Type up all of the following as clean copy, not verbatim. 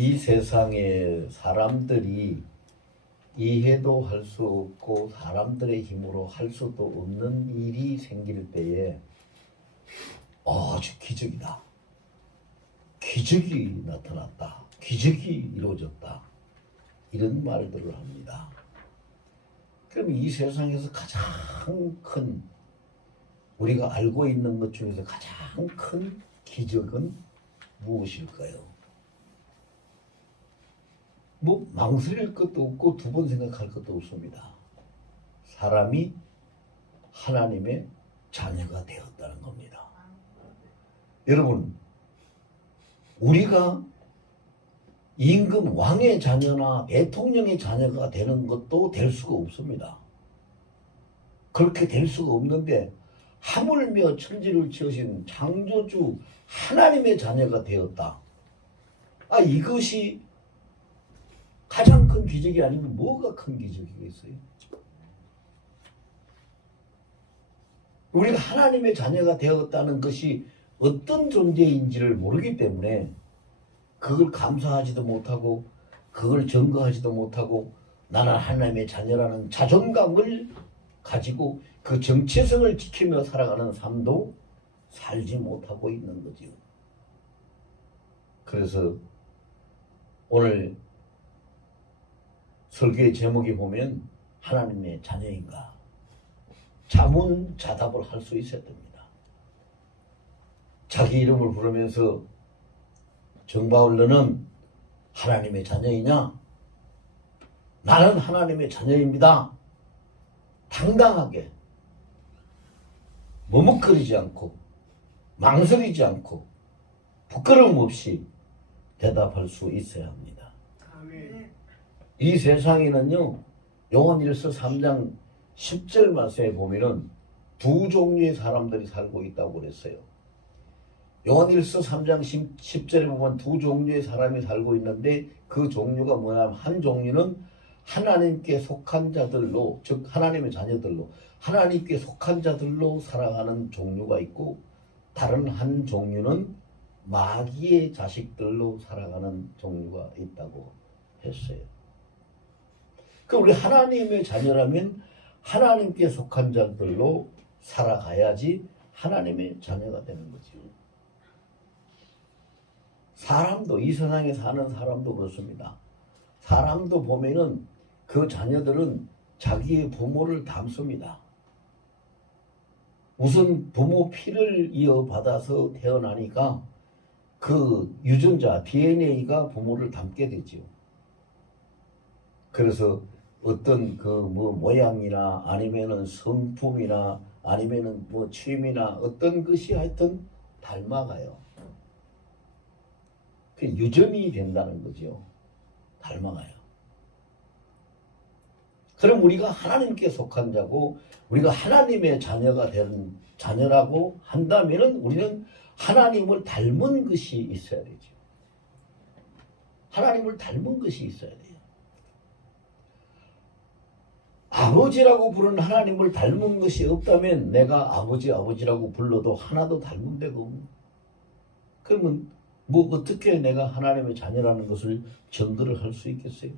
이 세상에 사람들이 이해도 할 수 없고 사람들의 힘으로 할 수도 없는 일이 생길 때에 아주 기적이다. 기적이 나타났다. 기적이 이루어졌다. 이런 말들을 합니다. 그럼 이 세상에서 가장 큰 우리가 알고 있는 것 중에서 가장 큰 기적은 무엇일까요? 뭐 망설일 것도 없고 두 번 생각할 것도 없습니다. 사람이 하나님의 자녀가 되었다는 겁니다. 여러분, 우리가 임금 왕의 자녀나 대통령의 자녀가 되는 것도 될 수가 없습니다. 그렇게 될 수가 없는데 하물며 천지를 지으신 창조주 하나님의 자녀가 되었다. 이것이 가장 큰 기적이 아니면 뭐가 큰 기적이겠어요? 우리가 하나님의 자녀가 되었다는 것이 어떤 존재인지를 모르기 때문에 그걸 감사하지도 못하고 그걸 증거하지도 못하고 나는 하나님의 자녀라는 자존감을 가지고 그 정체성을 지키며 살아가는 삶도 살지 못하고 있는 거죠. 그래서 오늘 설교의 제목이 보면 하나님의 자녀인가? 자문자답을 할 수 있어야 됩니다. 자기 이름을 부르면서 정바울 너는 하나님의 자녀이냐? 나는 하나님의 자녀입니다. 당당하게 머뭇거리지 않고 망설이지 않고 부끄러움 없이 대답할 수 있어야 합니다. 아멘. 이 세상에는요, 요한일서 3장 10절 말씀에 보면은 두 종류의 사람들이 살고 있다고 그랬어요. 요한일서 3장 10절에 보면 두 종류의 사람이 살고 있는데 그 종류가 뭐냐면 한 종류는 하나님께 속한 자들로, 즉 하나님의 자녀들로 하나님께 속한 자들로 살아가는 종류가 있고 다른 한 종류는 마귀의 자식들로 살아가는 종류가 있다고 했어요. 우리 하나님의 자녀라면 하나님께 속한 자들로 살아가야지 하나님의 자녀가 되는 거죠. 사람도, 이 세상에 사는 사람도 그렇습니다. 사람도 보면은 그 자녀들은 자기의 부모를 닮습니다. 우선 부모 피를 이어받아서 태어나니까 그 유전자, DNA가 부모를 닮게 되죠. 그래서 어떤 그 모양이나 아니면은 성품이나 아니면은 취미나 어떤 것이 하여튼 닮아가요. 그 유전이 된다는 거죠. 닮아가요. 그럼 우리가 하나님께 속한 자고 우리가 하나님의 자녀가 되는 자녀라고 한다면은 우리는 하나님을 닮은 것이 있어야 되죠. 하나님을 닮은 것이 있어야 돼요. 아버지라고 부르는 하나님을 닮은 것이 없다면 내가 아버지라고 불러도 하나도 닮은 데가 없는. 그러면 어떻게 내가 하나님의 자녀라는 것을 증거를 할 수 있겠어요?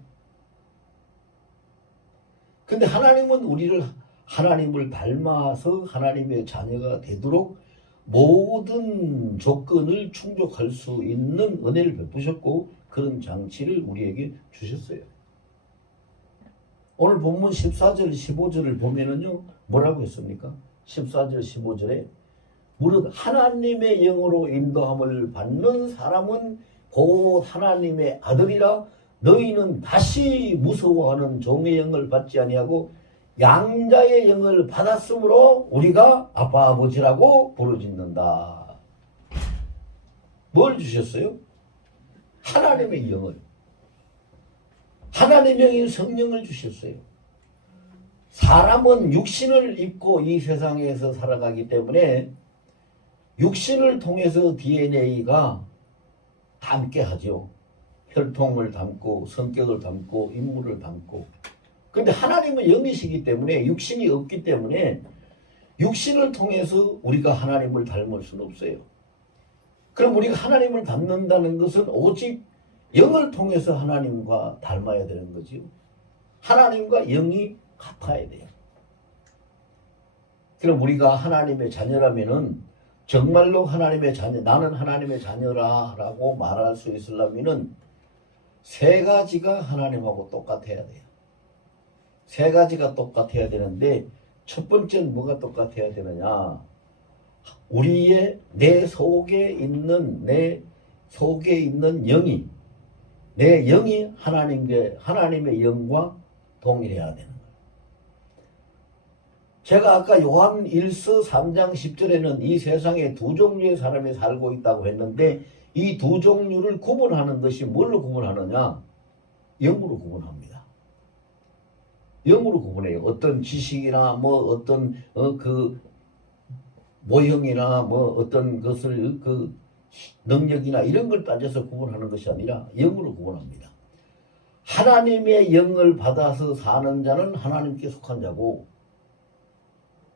근데 하나님은 우리를 하나님을 닮아서 하나님의 자녀가 되도록 모든 조건을 충족할 수 있는 은혜를 베푸셨고 그런 장치를 우리에게 주셨어요. 오늘 본문 14절 15절을 보면은요 뭐라고 했습니까? 14절 15절에 무릇 하나님의 영으로 인도함을 받는 사람은 곧 하나님의 아들이라 너희는 다시 무서워하는 종의 영을 받지 아니하고 양자의 영을 받았으므로 우리가 아빠 아버지라고 부르짖는다. 뭘 주셨어요? 하나님의 영을. 하나님의 영인 성령을 주셨어요. 사람은 육신을 입고 이 세상에서 살아가기 때문에 육신을 통해서 DNA가 담게 하죠. 혈통을 담고 성격을 담고 인물을 담고. 근데 하나님은 영이시기 때문에 육신이 없기 때문에 육신을 통해서 우리가 하나님을 닮을 수는 없어요. 그럼 우리가 하나님을 닮는다는 것은 오직 영을 통해서 하나님과 닮아야 되는 거지요. 하나님과 영이 같아야 돼요. 그럼 우리가 하나님의 자녀라면은 정말로 하나님의 자녀, 나는 하나님의 자녀라 라고 말할 수 있으려면은 세 가지가 하나님하고 똑같아야 돼요. 세 가지가 똑같아야 되는데 첫 번째는 뭐가 똑같아야 되느냐? 내 속에 있는 영이, 내 영이 하나님의 영과 동일해야 되는 거예요. 제가 아까 요한 1서 3장 10절에는 이 세상에 두 종류의 사람이 살고 있다고 했는데 이 두 종류를 구분하는 것이 뭘로 구분하느냐? 영으로 구분합니다. 영으로 구분해요. 어떤 지식이나 뭐 어떤 그 모형이나 뭐 어떤 것을 그 능력이나 이런 걸 따져서 구분하는 것이 아니라 영으로 구분합니다. 하나님의 영을 받아서 사는 자는 하나님께 속한 자고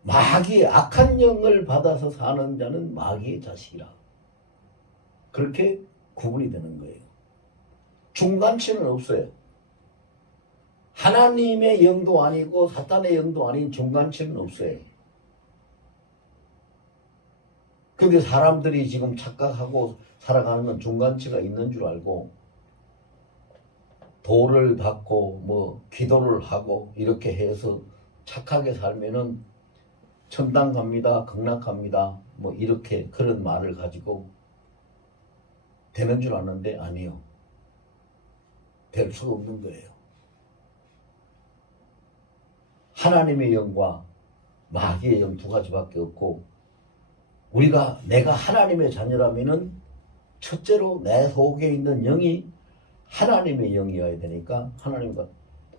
마귀의 악한 영을 받아서 사는 자는 마귀의 자식이라. 그렇게 구분이 되는 거예요. 중간치는 없어요. 하나님의 영도 아니고 사탄의 영도 아닌 중간치는 없어요. 근데 사람들이 지금 착각하고 살아가는 건 중간치가 있는 줄 알고 도를 닦고 뭐 기도를 하고 이렇게 해서 착하게 살면은 천당 갑니다, 극락합니다, 뭐 이렇게 그런 말을 가지고 되는 줄 아는데 아니요. 될 수가 없는 거예요. 하나님의 영과 마귀의 영 두 가지밖에 없고 내가 하나님의 자녀라면은 첫째로 내 속에 있는 영이 하나님의 영이어야 되니까 하나님과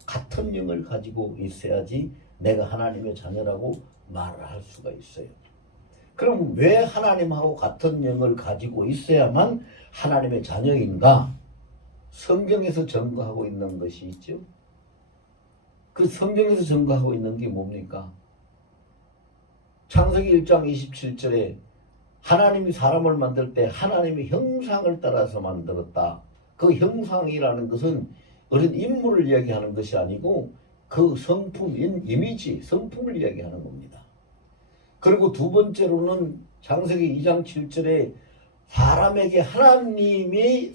같은 영을 가지고 있어야지 내가 하나님의 자녀라고 말을 할 수가 있어요. 그럼 왜 하나님하고 같은 영을 가지고 있어야만 하나님의 자녀인가? 성경에서 증거하고 있는 것이 있죠. 그 성경에서 증거하고 있는 게 뭡니까? 창세기 1장 27절에 하나님이 사람을 만들 때 하나님의 형상을 따라서 만들었다. 그 형상이라는 것은 어떤 인물을 이야기하는 것이 아니고 그 성품, 이미지, 성품을 이야기하는 겁니다. 그리고 두 번째로는 창세기 2장 7절에 사람에게 하나님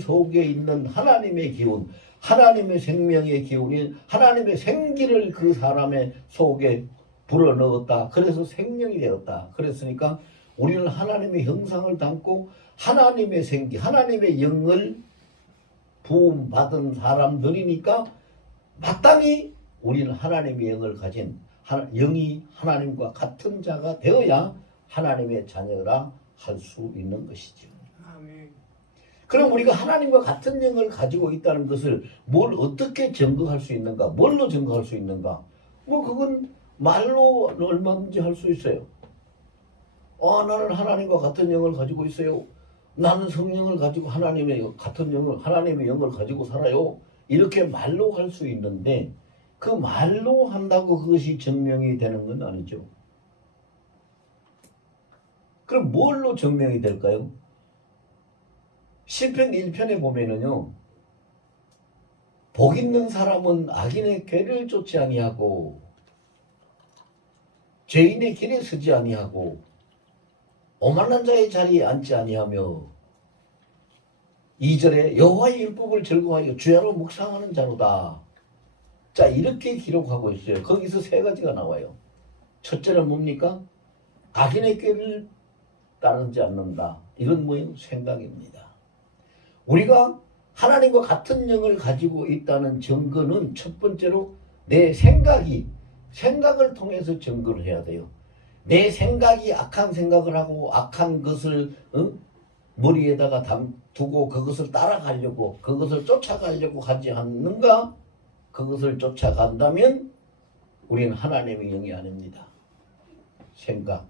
속에 있는 하나님의 기운, 하나님의 생명의 기운이 하나님의 생기를 그 사람의 속에 불어넣었다. 그래서 생명이 되었다. 그랬으니까 우리는 하나님의 형상을 담고 하나님의 생기, 하나님의 영을 부음받은 사람들이니까 마땅히 우리는 하나님의 영을 가진 영이 하나님과 같은 자가 되어야 하나님의 자녀라 할 수 있는 것이죠. 아멘. 그럼 우리가 하나님과 같은 영을 가지고 있다는 것을 뭘 어떻게 증거할 수 있는가? 뭘로 증거할 수 있는가? 뭐 그건 말로 얼마든지 할 수 있어요. 나는 하나님과 같은 영을 가지고 있어요. 나는 성령을 가지고 하나님의 영을 가지고 살아요. 이렇게 말로 할 수 있는데 그 말로 한다고 그것이 증명이 되는 건 아니죠. 그럼 뭘로 증명이 될까요? 시편 1편에 보면은요. 복 있는 사람은 악인의 꾀를 쫓지 아니하고 죄인의 길에 서지 아니하고 오만한 자의 자리에 앉지 아니하며 2절에 여호와의 율법을 즐거워하여 주야로 묵상하는 자로다. 자, 이렇게 기록하고 있어요. 거기서 세 가지가 나와요. 첫째는 뭡니까? 악인의 꾀를 따르지 않는다. 이건 뭐예요? 생각입니다. 우리가 하나님과 같은 영을 가지고 있다는 증거는 첫 번째로 내 생각을 통해서 증거를 해야 돼요. 내 생각이 악한 생각을 하고 악한 것을 머리에다가 두고 그것을 따라가려고 그것을 쫓아가려고 하지 않는가? 그것을 쫓아간다면 우리는 하나님의 영이 아닙니다. 생각.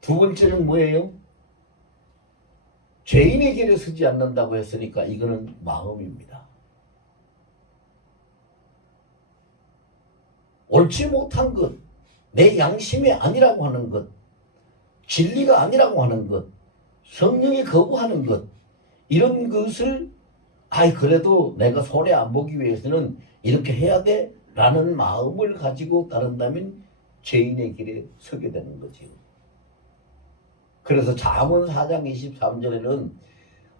두 번째는 뭐예요? 죄인의 길에 서지 않는다고 했으니까 이거는 마음입니다. 옳지 못한 것, 내 양심이 아니라고 하는 것, 진리가 아니라고 하는 것, 성령이 거부하는 것, 이런 것을 그래도 내가 손해 안 보기 위해서는 이렇게 해야 돼 라는 마음을 가지고 따른다면 죄인의 길에 서게 되는 거지요. 그래서 잠언 4장 23절에는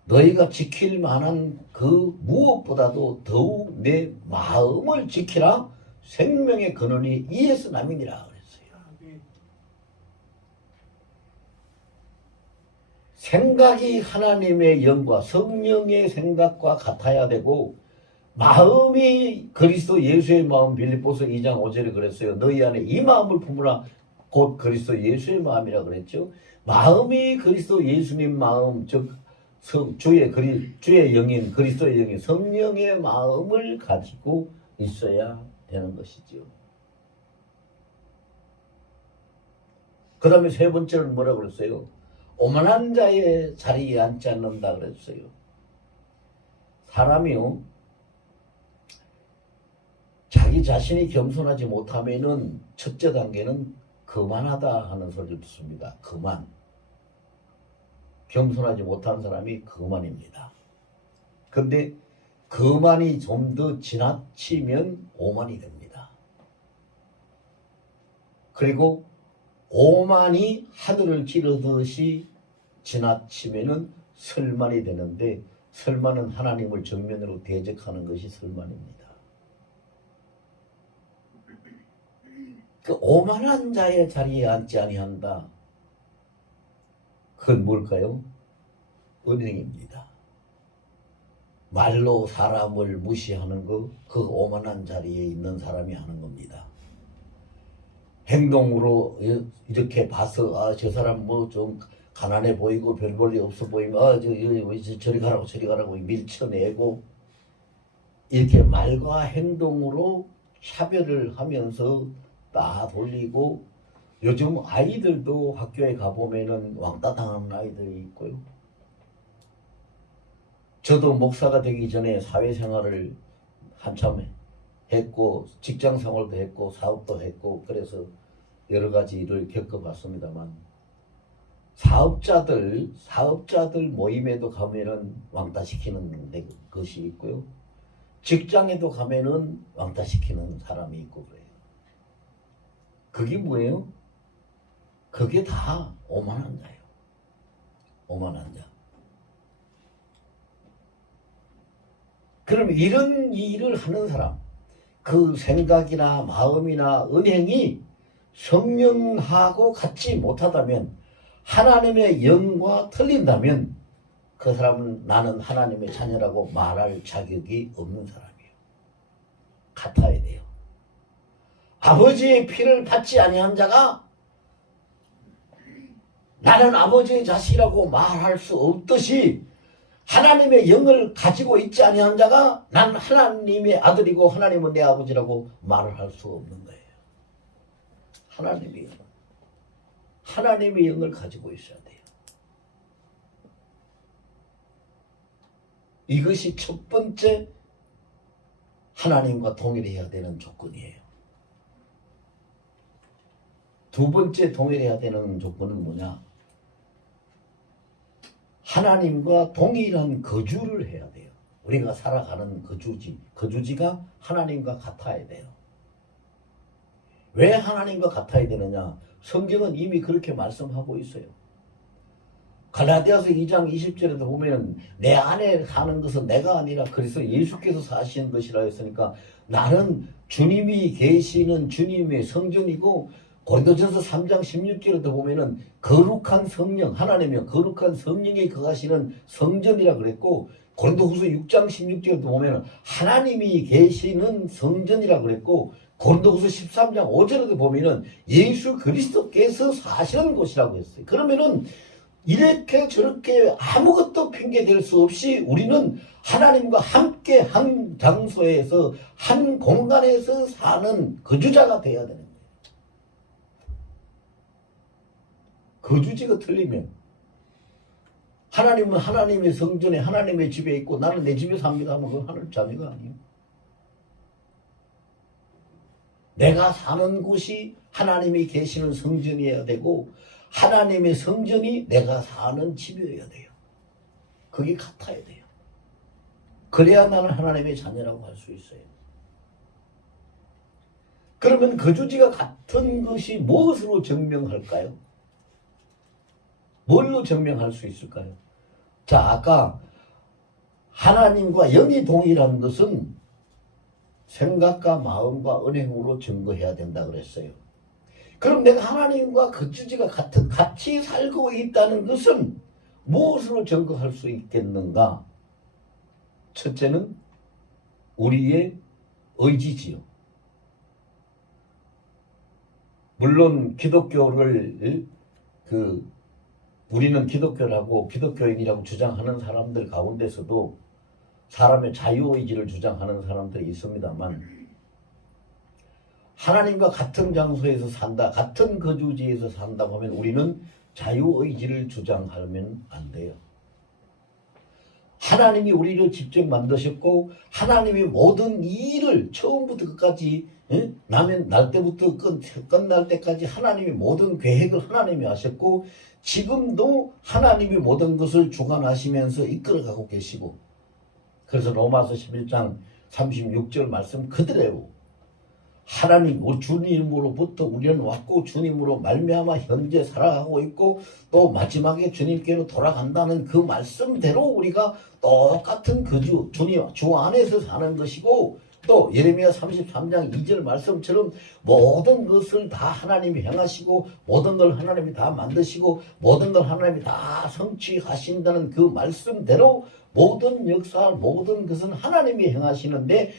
너희가 지킬 만한 그 무엇보다도 더욱 내 마음을 지키라, 생명의 근원이 이에서 남이니라 그랬어요. 생각이 하나님의 영과 성령의 생각과 같아야 되고, 마음이 그리스도 예수의 마음, 빌립보서 2장 5절에 그랬어요. 너희 안에 이 마음을 품으라, 곧 그리스도 예수의 마음이라 그랬죠. 마음이 그리스도 예수님 마음, 즉 주의 영인, 그리스도의 영인, 성령의 마음을 가지고 있어야 되는 것이죠. 그 다음에 세 번째는 뭐라고 그랬어요? 오만한 자의 자리에 앉지 않는다 그랬어요. 사람이요, 자기 자신이 겸손하지 못하면은 첫째 단계는 거만하다 하는 소리를 듣습니다. 거만. 겸손하지 못하는 사람이 거만입니다. 근데 거만이 좀 더 지나치면 오만이 됩니다. 그리고 오만이 하늘을 찌르듯이 지나치면은 설만이 되는데, 설만은 하나님을 정면으로 대적하는 것이 설만입니다. 그 오만한 자의 자리에 앉지 아니한다. 그건 뭘까요? 은행입니다. 말로 사람을 무시하는 거, 그 오만한 자리에 있는 사람이 하는 겁니다. 행동으로 이렇게 봐서 저 사람 뭐 좀 가난해 보이고 별 볼일 없어 보이면 저리 가라고 밀쳐내고, 이렇게 말과 행동으로 차별을 하면서 다 돌리고, 요즘 아이들도 학교에 가보면은 왕따 당하는 아이들이 있고요. 저도 목사가 되기 전에 사회생활을 한참 했고, 직장생활도 했고, 사업도 했고, 그래서 여러 가지 일을 겪어봤습니다만, 사업자들 모임에도 가면은 왕따시키는 것이 있고요. 직장에도 가면은 왕따시키는 사람이 있고 그래요. 그게 뭐예요? 그게 다 오만한 자예요. 오만한 자. 그럼 이런 일을 하는 사람, 그 생각이나 마음이나 은행이 성령하고 같지 못하다면, 하나님의 영과 틀린다면, 그 사람은 나는 하나님의 자녀라고 말할 자격이 없는 사람이에요. 같아야 돼요. 아버지의 피를 받지 아니한 자가 나는 아버지의 자식이라고 말할 수 없듯이, 하나님의 영을 가지고 있지 아니한 자가 난 하나님의 아들이고 하나님은 내 아버지라고 말을 할 수 없는 거예요. 하나님의 영을 가지고 있어야 돼요. 이것이 첫 번째 하나님과 동일해야 되는 조건이에요. 두 번째 동일해야 되는 조건은 뭐냐? 하나님과 동일한 거주를 해야 돼요. 우리가 살아가는 거주지가 하나님과 같아야 돼요. 왜 하나님과 같아야 되느냐? 성경은 이미 그렇게 말씀하고 있어요. 갈라디아서 2장 20절에도 보면 내 안에 사는 것은 내가 아니라 그리스도 예수께서 사시는 것이라 했으니까, 나는 주님이 계시는 주님의 성전이고, 고린도전서 3장 16절에도 보면은 거룩한 성령, 하나님의 거룩한 성령이 거하시는 성전이라 그랬고, 고린도후서 6장 16절에도 보면은 하나님이 계시는 성전이라 그랬고, 고린도후서 13장 5절에도 보면은 예수 그리스도께서 사시는 곳이라고 했어요. 그러면은 이렇게 저렇게 아무것도 핑계 댈 수 없이 우리는 하나님과 함께 한 장소에서, 한 공간에서 사는 거주자가 되어야 되는 거예요. 거주지가 틀리면, 하나님은 하나님의 성전에 하나님의 집에 있고 나는 내 집에 삽니다 하면 그건 하나님 자녀가 아니에요. 내가 사는 곳이 하나님이 계시는 성전이어야 되고, 하나님의 성전이 내가 사는 집이어야 돼요. 그게 같아야 돼요. 그래야 나는 하나님의 자녀라고 할 수 있어요. 그러면 거주지가 같은 것이 무엇으로 증명할까요? 뭘로 증명할 수 있을까요? 자, 아까 하나님과 영이 동일한 것은 생각과 마음과 은행으로 증거해야 된다 그랬어요. 그럼 내가 하나님과 거주지가 같이 살고 있다는 것은 무엇으로 증거할 수 있겠는가? 첫째는 우리의 의지지요. 물론 기독교를 우리는 기독교라고 기독교인이라고 주장하는 사람들 가운데서도 사람의 자유의지를 주장하는 사람들이 있습니다만 하나님과 같은 장소에서 산다, 같은 거주지에서 산다고 하면 우리는 자유의지를 주장하면 안 돼요. 하나님이 우리를 직접 만드셨고 하나님이 모든 일을 처음부터 끝까지 날 때부터 끝날 때까지 하나님이 모든 계획을 하나님이 하셨고 지금도 하나님이 모든 것을 주관하시면서 이끌어가고 계시고 그래서 로마서 11장 36절 말씀 그대로 하나님 주님으로부터 우리는 왔고 주님으로 말미암아 현재 살아가고 있고 또 마지막에 주님께로 돌아간다는 그 말씀대로 우리가 똑같은 주 안에서 사는 것이고 또 예레미야 33장 2절 말씀처럼 모든 것을 다 하나님이 행하시고 모든 걸 하나님이 다 만드시고 모든 걸 하나님이 다 성취하신다는 그 말씀대로 모든 역사 모든 것은 하나님이 행하시는데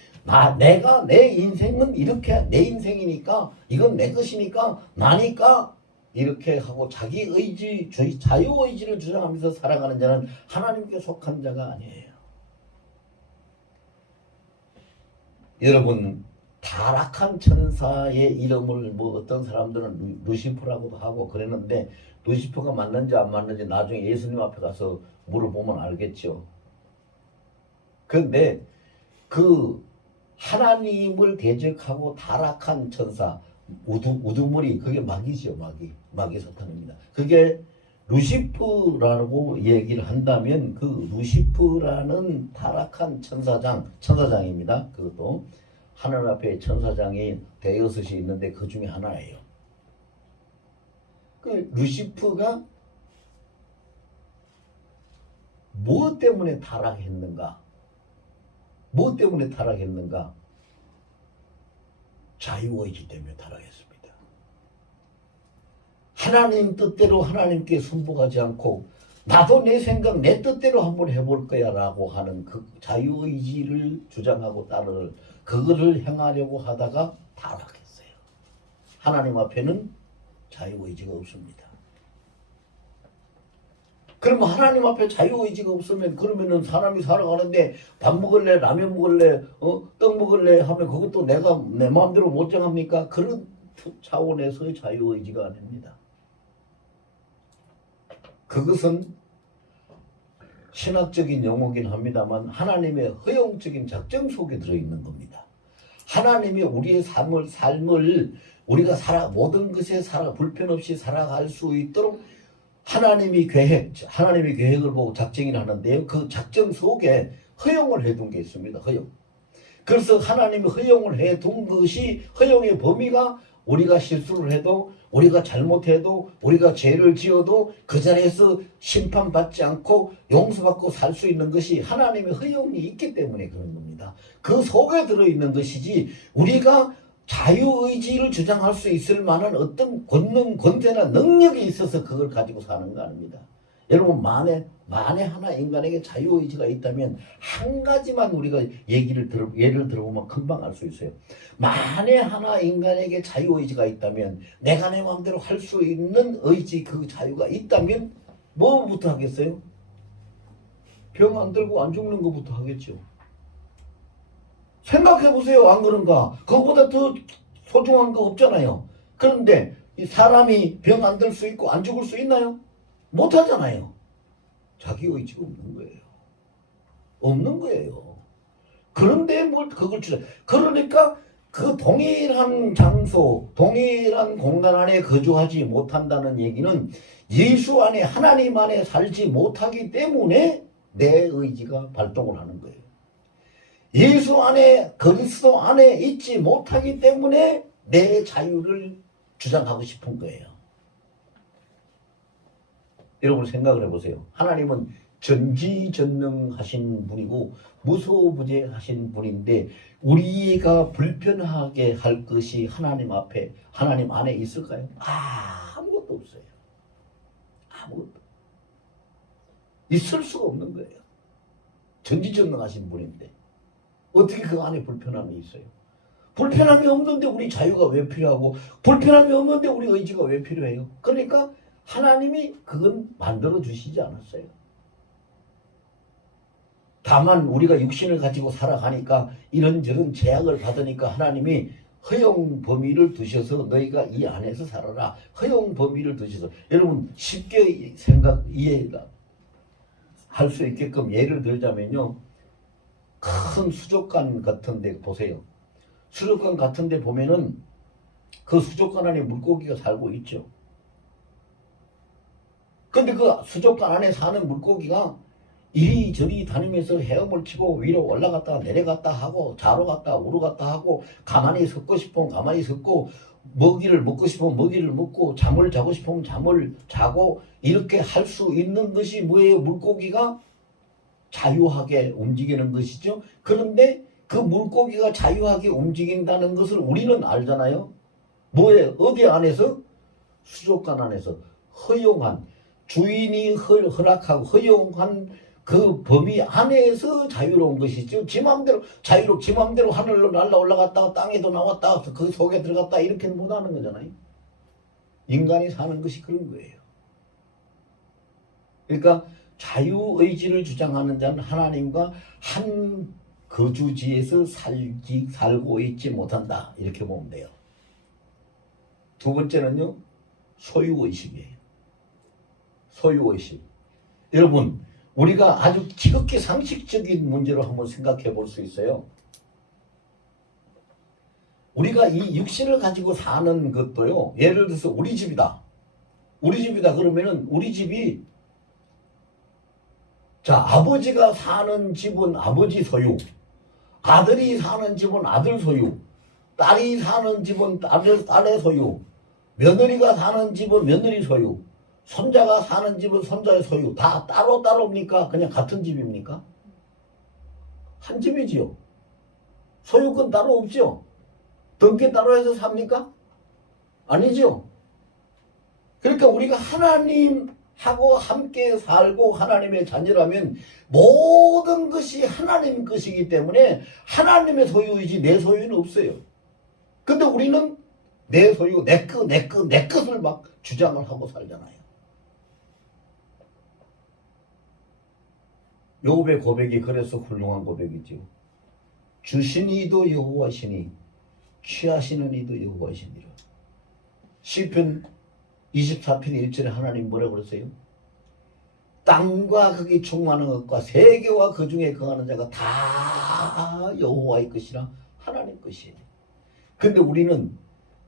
내가 내 인생은 이렇게 내 인생이니까 이건 내 것이니까 나니까 이렇게 하고 자기 의지 자유의지를 주장하면서 살아가는 자는 하나님께 속한 자가 아니에요. 여러분 타락한 천사의 이름을 어떤 사람들은 루시퍼라고도 하고 그랬는데 루시퍼가 맞는지 안 맞는지 나중에 예수님 앞에 가서 물어보면 알겠죠. 그런데 하나님을 대적하고 타락한 천사 우두머리 그게 마귀죠. 마귀 사탄입니다. 그게 루시퍼라고 얘기를 한다면 그 루시퍼라는 타락한 천사장입니다. 그것도 하늘 앞에 천사장이 대여섯이 있는데 그 중에 하나예요. 그 루시퍼가 무엇 때문에 타락했는가? 무엇 때문에 타락했는가? 자유의지 때문에 타락했습니다. 하나님 뜻대로 하나님께 순복하지 않고 나도 내 생각 내 뜻대로 한번 해볼 거야 라고 하는 그 자유의지를 주장하고 그거를 행하려고 하다가 타락했어요. 하나님 앞에는 자유의지가 없습니다. 그러면 하나님 앞에 자유의지가 없으면 그러면은 사람이 살아가는데 밥 먹을래 라면 먹을래 떡 먹을래 하면 그것도 내가 내 마음대로 못 정합니까? 그런 차원에서의 자유의지가 아닙니다. 그것은 신학적인 용어긴 합니다만 하나님의 허용적인 작정 속에 들어있는 겁니다. 하나님이 우리의 삶을 우리가 모든 것에 불편 없이 살아갈 수 있도록 하나님이 계획을 보고 작정을 하는데요. 그 작정 속에 허용을 해둔 게 있습니다. 허용. 그래서 하나님이 허용을 해둔 것이 허용의 범위가 우리가 실수를 해도 우리가 잘못해도 우리가 죄를 지어도 그 자리에서 심판받지 않고 용서받고 살 수 있는 것이 하나님의 허용이 있기 때문에 그런 겁니다. 그 속에 들어있는 것이지 우리가 자유의지를 주장할 수 있을 만한 어떤 권세나 능력이 있어서 그걸 가지고 사는 거 아닙니다. 여러분 만에 하나 인간에게 자유의지가 있다면 한 가지만 우리가 예를 들어보면 금방 알 수 있어요. 만에 하나 인간에게 자유의지가 있다면 내가 내 마음대로 할 수 있는 의지 그 자유가 있다면 뭐부터 하겠어요? 병 안 들고 안 죽는 것부터 하겠죠. 생각해보세요. 안 그런가? 그거보다 더 소중한 거 없잖아요. 그런데 이 사람이 병 안 들 수 있고 안 죽을 수 있나요? 못하잖아요. 자기 의지가 없는 거예요. 없는 거예요. 그런데 뭘 그걸 주자. 그러니까 그 동일한 장소, 동일한 공간 안에 거주하지 못한다는 얘기는 예수 안에, 하나님 안에 살지 못하기 때문에 내 의지가 발동을 하는 거예요. 예수 안에, 그리스도 안에 있지 못하기 때문에 내 자유를 주장하고 싶은 거예요. 여러분 생각을 해보세요. 하나님은 전지전능하신 분이고 무소부재하신 분인데 우리가 불편하게 할 것이 하나님 앞에, 하나님 안에 있을까요? 아무것도 없어요. 아무것도. 있을 수가 없는 거예요. 전지전능하신 분인데 어떻게 그 안에 불편함이 있어요? 불편함이 없는데 우리 자유가 왜 필요하고, 불편함이 없는데 우리 의지가 왜 필요해요? 그러니까 하나님이 그건 만들어 주시지 않았어요. 다만 우리가 육신을 가지고 살아가니까 이런저런 제약을 받으니까 하나님이 허용 범위를 두셔서 너희가 이 안에서 살아라. 허용 범위를 두셔서. 여러분 쉽게 이해할 수 있게끔 예를 들자면요. 큰 수족관 같은 데 보세요. 수족관 같은 데 보면은 그 수족관 안에 물고기가 살고 있죠. 근데 그 수족관 안에 사는 물고기가 이리저리 다니면서 헤엄을 치고 위로 올라갔다 내려갔다 하고 좌로 갔다 우로 갔다 하고 가만히 섰고 싶으면 가만히 섰고 먹이를 먹고 싶으면 먹이를 먹고 잠을 자고 싶으면 잠을 자고 이렇게 할 수 있는 것이 뭐예요? 물고기가 자유하게 움직이는 것이죠. 그런데 그 물고기가 자유하게 움직인다는 것을 우리는 알잖아요. 뭐예요? 어디 안에서? 수족관 안에서 허용한, 주인이 허락하고 허용한 그 범위 안에서 자유로운 것이죠. 지 맘대로 지 맘대로 하늘로 날라 올라갔다가 땅에도 나왔다 그 속에 들어갔다 이렇게는 못하는 거잖아요. 인간이 사는 것이 그런 거예요. 그러니까 자유의지를 주장하는 자는 하나님과 한 거주지에서 살고 있지 못한다. 이렇게 보면 돼요. 두 번째는요. 소유의식이에요. 소유의식. 여러분 우리가 아주 지극히 상식적인 문제로 한번 생각해 볼 수 있어요. 우리가 이 육신을 가지고 사는 것도요. 예를 들어서 우리 집이다. 우리 집이다 그러면은 우리 집이 자 아버지가 사는 집은 아버지 소유, 아들이 사는 집은 아들 소유, 딸이 사는 집은 딸의 소유, 며느리가 사는 집은 며느리 소유, 손자가 사는 집은 손자의 소유. 다 따로따로입니까? 그냥 같은 집입니까? 한 집이지요. 소유권 따로 없죠. 등기 따로 해서 삽니까? 아니죠. 그러니까 우리가 하나님하고 함께 살고 하나님의 자녀라면 모든 것이 하나님 것이기 때문에 하나님의 소유이지 내 소유는 없어요. 근데 우리는 내 소유, 내 것을 막 주장을 하고 살잖아요. 욥의 고백이 그래서 훌륭한 고백이죠. 주신 이도 여호와시니 취하시는 이도 여호와시니라. 시편 24편 1절에 하나님 뭐라고 그랬어요? 땅과 거기 충만한 것과 세계와 그 중에 거하는 자가 다 여호와의 것이라 하나님 것이에요. 근데 우리는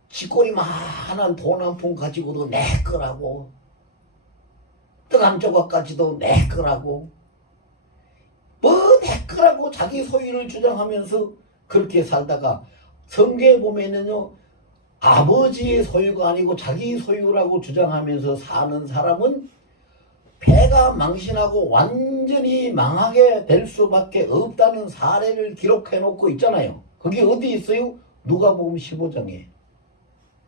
쥐꼬리만한 돈 한 푼 가지고도 내 거라고, 떡 한 조각까지도 내 거라고, 뭐 내 거라고 자기 소유를 주장하면서 그렇게 살다가 성경에 보면은요, 아버지의 소유가 아니고 자기 소유라고 주장하면서 사는 사람은 배가 망신하고 완전히 망하게 될 수밖에 없다는 사례를 기록해 놓고 있잖아요. 그게 어디 있어요? 누가복음 15장에.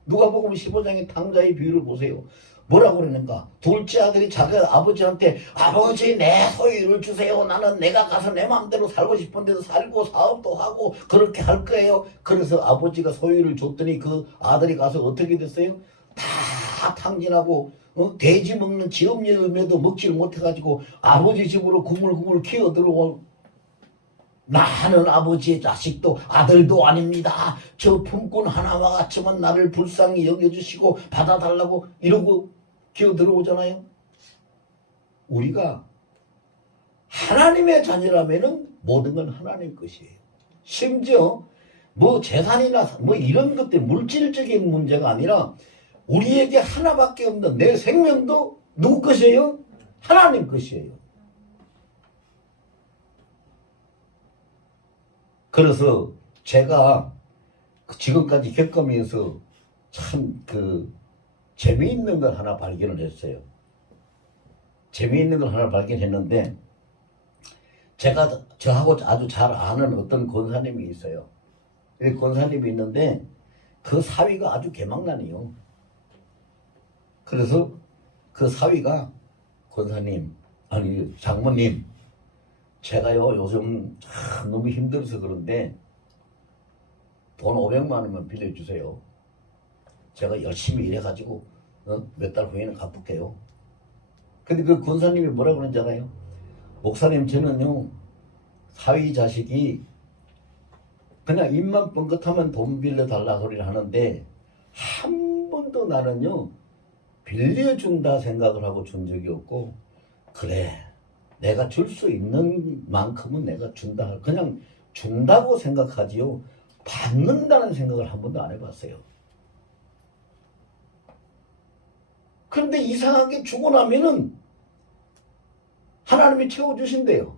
누가복음 15장의 탕자의 비유를 보세요. 뭐라고 그러는가? 둘째 아들이 자기 아버지한테 아버지 내 소유를 주세요. 나는 내가 가서 내 마음대로 살고 싶은 데서 살고 사업도 하고 그렇게 할 거예요. 그래서 아버지가 소유를 줬더니 그 아들이 가서 어떻게 됐어요? 다 탕진하고 돼지 먹는 지엄 열매도 먹지를 못해가지고 아버지 집으로 구물구물 키워 들어온, 나는 아버지의 자식도 아들도 아닙니다. 저 품꾼 하나와 같이만 나를 불쌍히 여겨주시고 받아달라고 이러고 기어 들어오잖아요. 우리가 하나님의 자녀라면은 모든 건 하나님 것이에요. 심지어 뭐 재산이나 뭐 이런 것들 물질적인 문제가 아니라 우리에게 하나밖에 없는 내 생명도 누구 것이에요? 하나님 것이에요. 그래서 제가 지금까지 겪으면서 참 재미있는 걸 하나 발견을 했어요. 재미있는 걸 하나 발견했는데 제가 저하고 아주 잘 아는 어떤 권사님이 있어요. 권사님이 있는데 그 사위가 아주 개망난이요. 그래서 그 사위가 권사님, 아니 장모님, 제가요 요즘 참 너무 힘들어서 그런데 돈 500만 원만 빌려주세요. 제가 열심히 일해가지고 몇 달 후에는 갚을게요. 근데 그 권사님이 뭐라고 그러는잖아요. 목사님, 저는요 사위 자식이 그냥 입만 뻥긋하면 돈 빌려달라 소리를 하는데 한 번도 나는요 빌려준다 생각을 하고 준 적이 없고, 그래 내가 줄 수 있는 만큼은 내가 준다, 그냥 준다고 생각하지요 받는다는 생각을 한 번도 안 해봤어요. 그런데 이상하게 주고 나면은 하나님이 채워주신대요.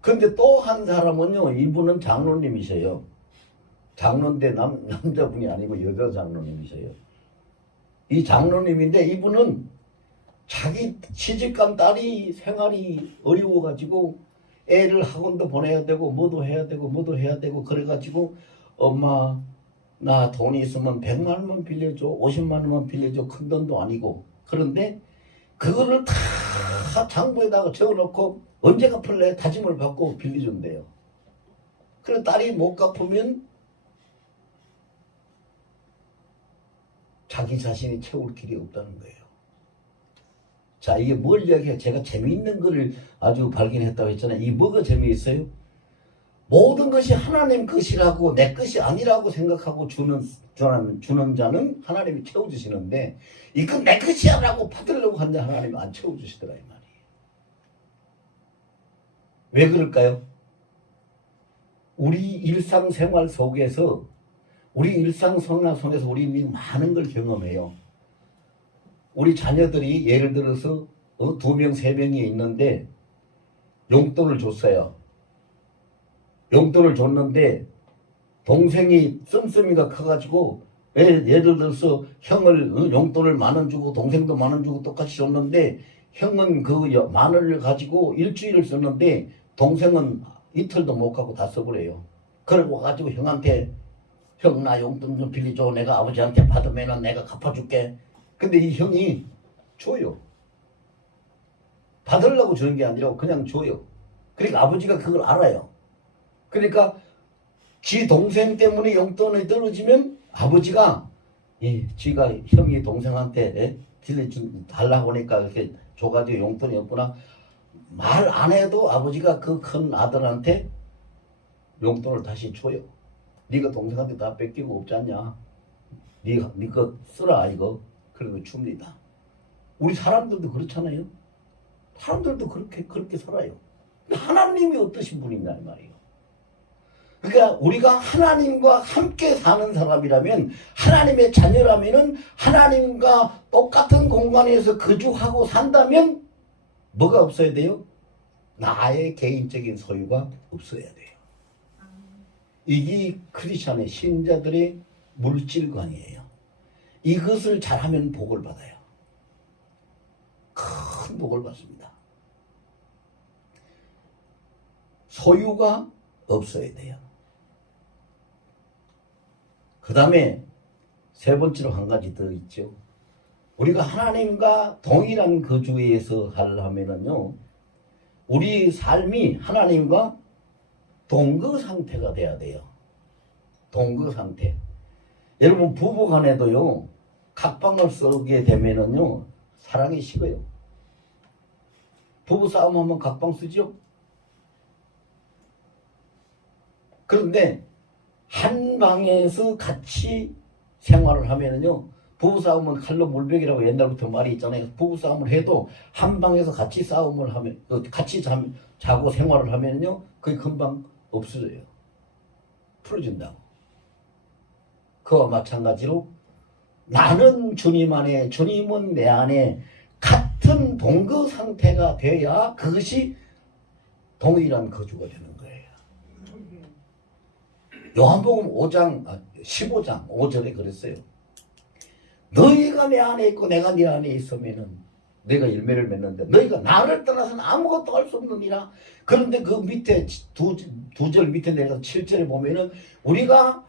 근데 또 한 사람은요, 이분은 장로님이세요. 장로인데 남자분이 아니고 여자 장로님이세요. 이 장로님인데 이분은 자기 시집간 딸이 생활이 어려워가지고 애를 학원도 보내야 되고 뭐도 해야 되고 그래가지고 엄마 나 돈이 있으면 100만 원만 빌려줘, 50만 원만 빌려줘, 큰 돈도 아니고. 그런데 그거를 다 장부에다가 적어놓고 언제 갚을래 다짐을 받고 빌려준대요. 그래 딸이 못 갚으면 자기 자신이 채울 길이 없다는 거예요. 자, 이게 뭘 이야기해? 제가 재미있는 거를 아주 발견했다고 했잖아요. 이 뭐가 재미있어요? 모든 것이 하나님 것이라고 내 것이 아니라고 생각하고 주는 자는 하나님이 채워주시는데, 이건 내 것이야 라고 받으려고 하는데 하나님이 안 채워주시더라 이 말이에요. 왜 그럴까요? 우리 일상생활 속에서 우리 많은 걸 경험해요. 우리 자녀들이 예를 들어서 2명, 3명이 있는데 용돈을 줬어요. 용돈을 줬는데 동생이 씀씀이가 커가지고 예를 들어서 형을 용돈을 10,000원 주고 동생도 10,000원 주고 똑같이 줬는데 형은 그 10,000원을 가지고 일주일을 썼는데 동생은 이틀도 못 가고 다 써버려요. 그러고 가지고 형한테 형 나 용돈 좀 빌려줘, 내가 아버지한테 받으면 내가 갚아줄게. 근데 이 형이 줘요. 받으려고 주는 게 아니라 그냥 줘요. 그러니까 아버지가 그걸 알아요. 그러니까 지 동생 때문에 용돈이 떨어지면 아버지가 지가 형이 동생한테 달라고 하니까 이렇게 줘가지고 용돈이 없구나 말 안 해도 아버지가 그 큰 아들한테 용돈을 다시 줘요. 네가 동생한테 다 뺏기고 없지 않냐, 네 거 쓰라 이거. 그리고 줍니다. 우리 사람들도 그렇잖아요. 사람들도 그렇게 살아요. 하나님이 어떠신 분이냐 이 말이에요. 그러니까 우리가 하나님과 함께 사는 사람이라면, 하나님의 자녀라면은 하나님과 똑같은 공간에서 거주하고 산다면 뭐가 없어야 돼요? 나의 개인적인 소유가 없어야 돼요. 이게 크리스찬의 신자들의 물질관이에요. 이것을 잘하면 복을 받아요. 큰 복을 받습니다. 소유가 없어야 돼요. 그 다음에 세 번째로 한 가지 더 있죠. 우리가 하나님과 동일한 거주에서 하려면은요, 우리 삶이 하나님과 동거 상태가 돼야 돼요. 동거 상태. 여러분 부부 간에도요, 각방을 쓰게 되면은요 사랑이 식어요. 부부 싸움하면 각방 쓰죠. 그런데 한 방에서 같이 생활을 하면은요, 부부싸움은 칼로 물베기라고 옛날부터 말이 있잖아요. 부부싸움을 해도 한 방에서 같이 싸움을 하면, 같이 자고 생활을 하면요, 그게 금방 없어져요. 풀어진다고. 그와 마찬가지로 나는 주님 안에, 주님은 내 안에 같은 동거 상태가 돼야 그것이 동일한 거주가 되는 거예요. 요한복음 15장 5절에 그랬어요. 너희가 내 안에 있고 내가 네 안에 있으면은 너희가 열매를 맺는데 너희가 나를 떠나서는 아무것도 할 수 없느니라. 그런데 그 밑에 두 절 밑에 내려서 7절에 보면은 우리가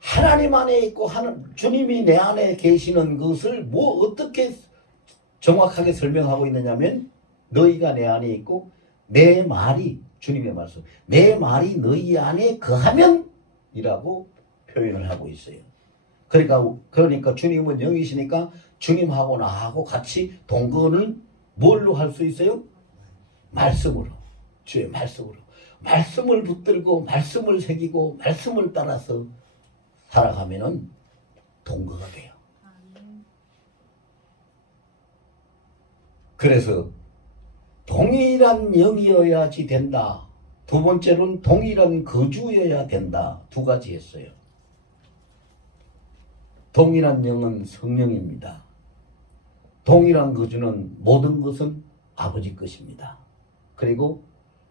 하나님 안에 있고 주님이 내 안에 계시는 것을 뭐 어떻게 정확하게 설명하고 있느냐면 너희가 내 안에 있고 내 말이, 주님의 말씀, 내 말이 너희 안에 거하면 이라고 표현을 하고 있어요. 그러니까 주님은 영이시니까 주님하고 나하고 같이 동거는 뭘로 할 수 있어요? 말씀으로. 주의 말씀으로. 말씀을 붙들고 말씀을 새기고 말씀을 따라서 살아가면은 동거가 돼요. 그래서 동일한 영이어야지 된다. 두 번째로는 동일한 거주여야 된다. 두 가지 했어요. 동일한 영은 성령입니다. 동일한 거주는 모든 것은 아버지 것입니다. 그리고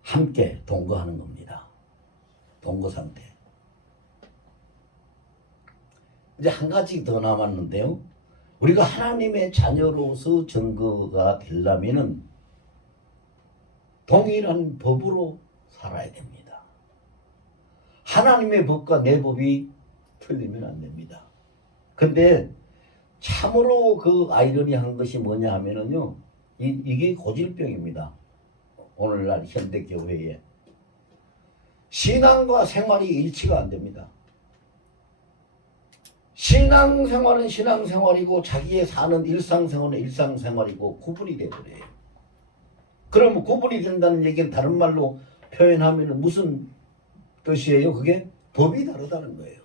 함께 동거하는 겁니다. 동거 상태. 이제 한 가지 더 남았는데요. 우리가 하나님의 자녀로서 증거가 되려면은 동일한 법으로 살아야 됩니다. 하나님의 법과 내 법이 틀리면 안 됩니다. 근데 참으로 그 아이러니한 것이 뭐냐 하면은요, 이게 고질병입니다. 오늘날 현대교회에. 신앙과 생활이 일치가 안 됩니다. 신앙생활은 신앙생활이고 자기의 사는 일상생활은 일상생활이고 구분이 되어버려요. 그러면 구분이 된다는 얘기는 다른 말로 표현하면 무슨 뜻이에요? 그게 법이 다르다는 거예요.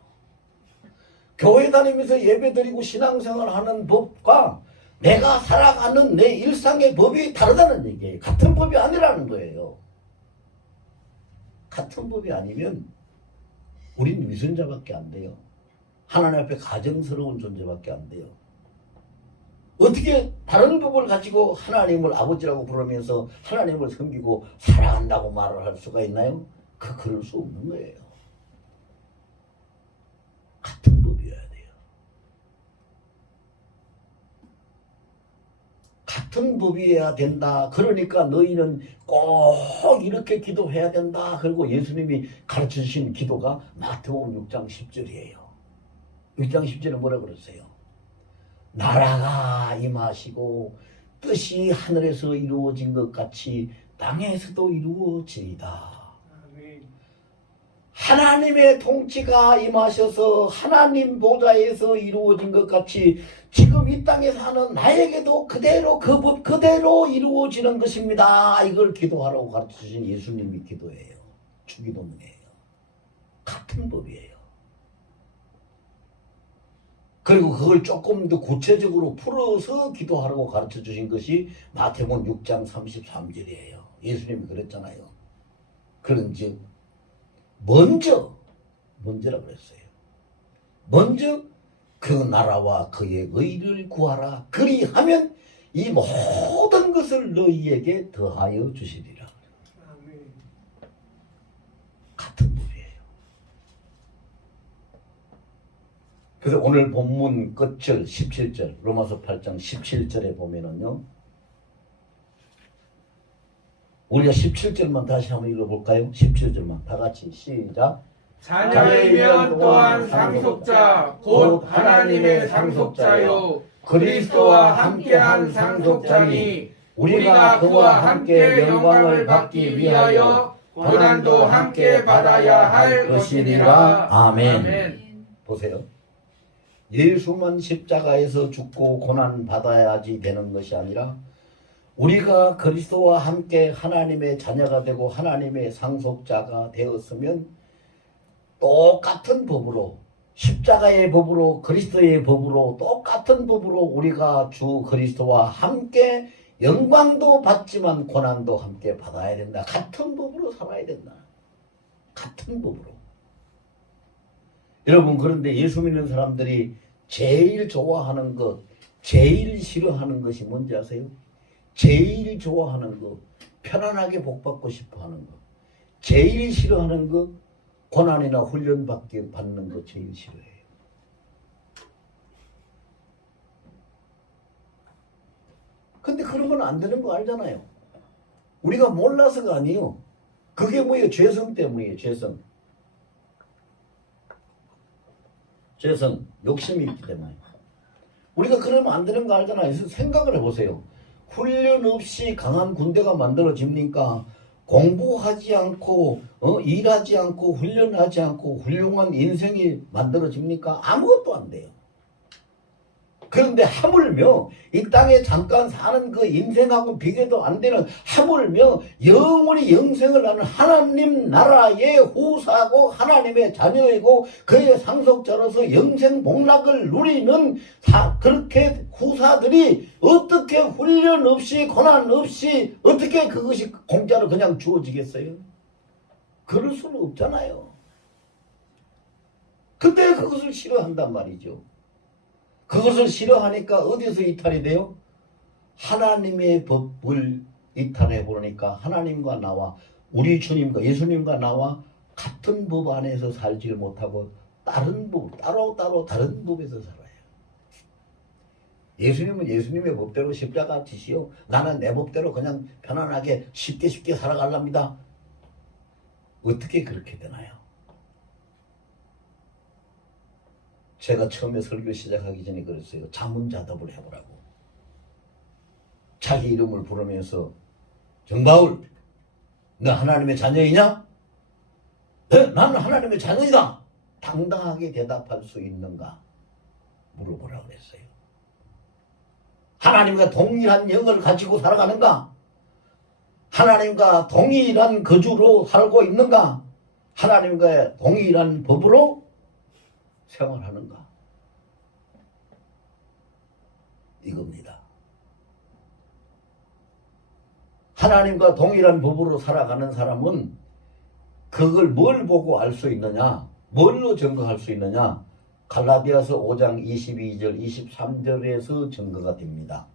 교회 다니면서 예배드리고 신앙생활 하는 법과 내가 살아가는 내 일상의 법이 다르다는 얘기예요. 같은 법이 아니라는 거예요. 같은 법이 아니면 우린 위선자밖에 안 돼요. 하나님 앞에 가정스러운 존재밖에 안 돼요. 어떻게 다른 법을 가지고 하나님을 아버지라고 부르면서 하나님을 섬기고 사랑한다고 말을 할 수가 있나요? 그럴 수 없는 거예요. 같은 법이어야 돼요. 같은 법이어야 된다. 그러니까 너희는 꼭 이렇게 기도해야 된다. 그리고 예수님이 가르쳐주신 기도가 마태복음 6장 10절이에요. 6장 10절에 뭐라 그랬어요? 나라가 임하시고 뜻이 하늘에서 이루어진 것 같이 땅에서도 이루어지이다. 하나님의 통치가 임하셔서 하나님 보좌에서 이루어진 것 같이 지금 이 땅에 사는 나에게도 그대로 그 법 그대로 이루어지는 것입니다. 이걸 기도하라고 가르쳐주신 예수님이 기도예요. 주기도문이에요. 같은 법이에요. 그리고 그걸 조금 더 구체적으로 풀어서 기도하라고 가르쳐 주신 것이 마태복음 6장 33절이에요. 예수님이 그랬잖아요. 그런즉 먼저라고 그랬어요. 먼저 그 나라와 그의 의를 구하라. 그리하면 이 모든 것을 너희에게 더하여 주시리라. 같은 법이에요. 그래서 오늘 본문 끝절 17절 로마서 8장 17절에 보면은요, 우리가 17절만 다시 한번 읽어볼까요? 17절만 다 같이 시작. 자녀이면 또한 상속자 곧 하나님의 상속자요 그리스도와 함께한 상속자니 우리가 그와 함께 영광을 받기 위하여 고난도 함께 받아야 할 것이니라. 아멘. 보세요. 예수만 십자가에서 죽고 고난 받아야지 되는 것이 아니라 우리가 그리스도와 함께 하나님의 자녀가 되고 하나님의 상속자가 되었으면 똑같은 법으로, 십자가의 법으로, 그리스도의 법으로, 똑같은 법으로 우리가 주 그리스도와 함께 영광도 받지만 고난도 함께 받아야 된다. 같은 법으로 살아야 된다. 같은 법으로. 여러분, 그런데 예수 믿는 사람들이 제일 좋아하는 것, 제일 싫어하는 것이 뭔지 아세요? 제일 좋아하는 것, 편안하게 복받고 싶어 하는 것, 제일 싫어하는 것, 고난이나 훈련 받는 것 제일 싫어해요. 근데 그러면 안 되는 거 알잖아요. 우리가 몰라서가 아니에요. 그게 뭐예요? 죄성 때문이에요. 죄성. 죄성, 욕심이 있기 때문에. 우리가 그러면 안 되는 거 알잖아요. 그래서 생각을 해보세요. 훈련 없이 강한 군대가 만들어집니까? 공부하지 않고 일하지 않고 훈련하지 않고 훌륭한 인생이 만들어집니까? 아무것도 안 돼요. 그런데 하물며 이 땅에 잠깐 사는 그 인생하고 비교도 안 되는, 하물며 영원히 영생을 하는 하나님 나라의 후사고 하나님의 자녀이고 그의 상속자로서 영생 복락을 누리는 그렇게 후사들이 어떻게 훈련 없이 고난 없이 어떻게 그것이 공짜로 그냥 주어지겠어요? 그럴 수는 없잖아요. 근데 그것을 싫어한단 말이죠. 그것을 싫어하니까 어디서 이탈이 돼요? 하나님의 법을 이탈해 보니까 하나님과 나와, 우리 주님과 예수님과 나와 같은 법 안에서 살지 못하고 다른 법, 따로 다른 법에서 살아요. 예수님은 예수님의 법대로 십자가 지시오. 나는 내 법대로 그냥 편안하게 쉽게 살아가랍니다. 어떻게 그렇게 되나요? 제가 처음에 설교 시작하기 전에 그랬어요. 자문자답을 해보라고. 자기 이름을 부르면서 정바울, 너 하나님의 자녀이냐? 네, 나는 하나님의 자녀이다. 당당하게 대답할 수 있는가? 물어보라고 그랬어요. 하나님과 동일한 영을 가지고 살아가는가? 하나님과 동일한 거주로 살고 있는가? 하나님과 동일한 법으로 생활하는가? 이겁니다. 하나님과 동일한 법으로 살아가는 사람은 그걸 뭘 보고 알 수 있느냐? 뭘로 증거할 수 있느냐? 갈라디아서 5장 22절 23절에서 증거가 됩니다.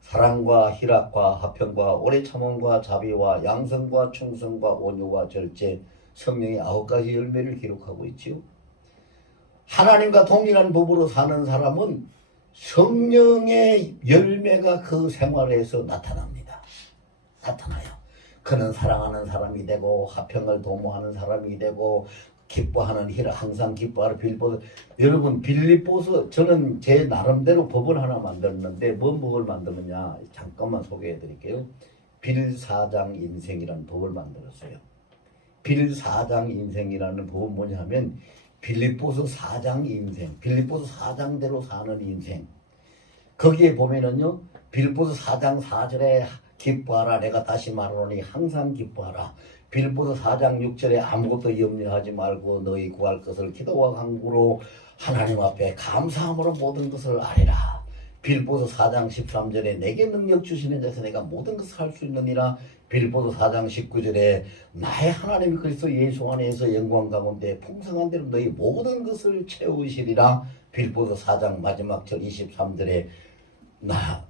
사랑과 희락과 화평과 오래 참음과 자비와 양성과 충성과 온유와 절제, 성령의 9가지 열매를 기록하고 있지요. 하나님과 동일한 법으로 사는 사람은 성령의 열매가 그 생활에서 나타납니다. 나타나요. 그는 사랑하는 사람이 되고 화평을 도모하는 사람이 되고 기뻐하는 희락, 항상 기뻐하는 빌립보서. 여러분, 빌립보서, 저는 제 나름대로 법을 하나 만들었는데 뭔 법을 만드느냐 잠깐만 소개해 드릴게요. 빌사장 인생이라는 법을 만들었어요. 빌사장 인생이라는 법은 뭐냐면 빌립보서 4장 인생, 빌립보서 4장대로 사는 인생. 거기에 보면은요, 빌립보서 4장 4절에 기뻐하라, 내가 다시 말하노니 항상 기뻐하라. 빌립보서 4장 6절에 아무것도 염려하지 말고 너희 구할 것을 기도와 간구로 하나님 앞에 감사함으로 모든 것을 아뢰라. 빌립보서 4장 13절에 내게 능력 주시는 자에서 내가 모든 것을 할 수 있느니라. 빌립보서 4장 19절에 나의 하나님 그리스도 예수 안에서 영광 가운데 풍성한 대로 너희 모든 것을 채우시리라. 빌립보서 4장 마지막 절 23절에 나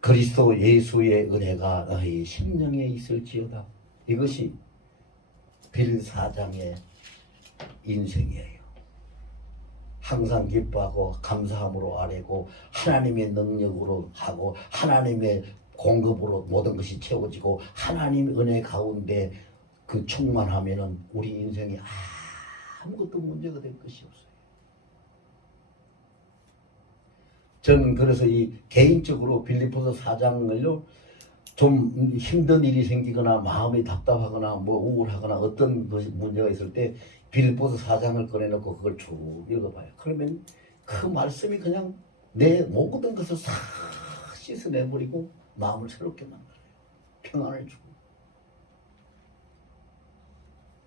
그리스도 예수의 은혜가 너희 심령에 있을지어다. 이것이 빌사장의 인생이에요. 항상 기뻐하고 감사함으로 아뢰고 하나님의 능력으로 하고 하나님의 공급으로 모든 것이 채워지고 하나님 은혜 가운데 그 충만하면은 우리 인생이 아무것도 문제가 될 것이 없어요. 저는 그래서 이 개인적으로 빌립보서 4장을요, 좀 힘든 일이 생기거나 마음이 답답하거나 뭐 우울하거나 어떤 문제가 있을 때 빌립보서 4장을 꺼내놓고 그걸 쭉 읽어봐요. 그러면 그 말씀이 그냥 내 모든 것을 싹 씻어내버리고 마음을 새롭게 만들어요. 평안을 주고.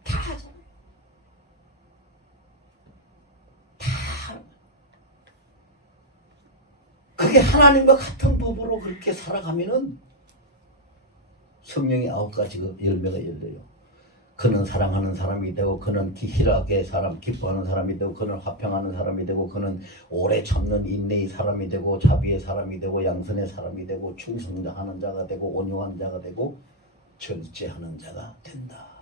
다 하잖아요. 다. 그게 하나님과 같은 법으로 그렇게 살아가면은 성령의 9가지 열매가 열려요. 그는 사랑하는 사람이 되고 그는 희락의 사람, 기뻐하는 사람이 되고 그는 화평하는 사람이 되고 그는 오래 참는 인내의 사람이 되고 자비의 사람이 되고 양선의 사람이 되고 충성하는 자가 되고 온유한 자가 되고 절제하는 자가 된다.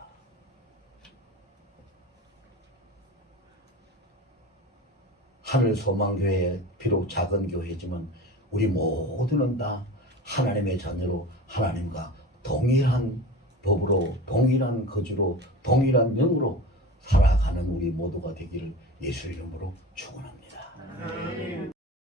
하늘소망교회 비록 작은 교회지만 우리 모두는 다 하나님의 자녀로 하나님과 동일한 법으로 동일한 거주로 동일한 영으로 살아가는 우리 모두가 되기를 예수 이름으로 축원합니다. 아멘.